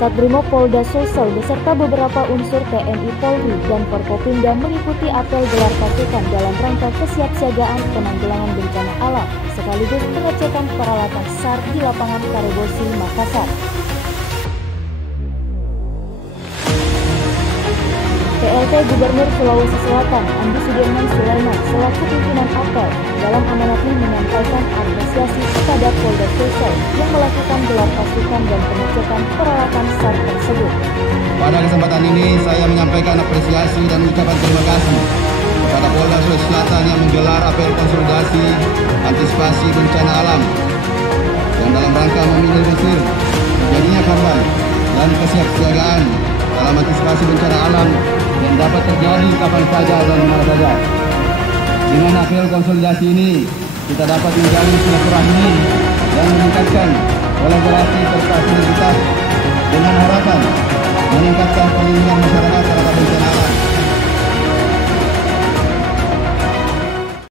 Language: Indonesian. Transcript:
Satbrimob Polda Sulsel beserta beberapa unsur TNI Polri dan Forkopimda mengikuti apel gelar pasukan dalam rangka kesiapsiagaan penanggulangan bencana alam sekaligus pengecekan peralatan SAR di lapangan Karebosi, Makassar. PLT Gubernur Sulawesi Selatan Andi Sudirman Sulaiman selaku pimpinan apel dalam amanatnya menyampaikan apresiasi kepada Polda Sulsel yang melakukan gelar pasukan dan pengecekan peralatan SAR tersebut. Pada kesempatan ini saya menyampaikan apresiasi dan ucapan terima kasih kepada Polda Sulawesi Selatan yang menggelar apel konsolidasi antisipasi bencana alam yang dalam rangka meminimalisir terjadinya korban dan kesiapsiagaan dalam antisipasi bencana alam yang dapat terjadi kapan saja dan mana saja. Dengan apel konsolidasi ini, kita dapat menjalin silaturahmi dan meningkatkan kolaborasi serta sinergitas dengan harapan meningkatkan perlindungan masyarakat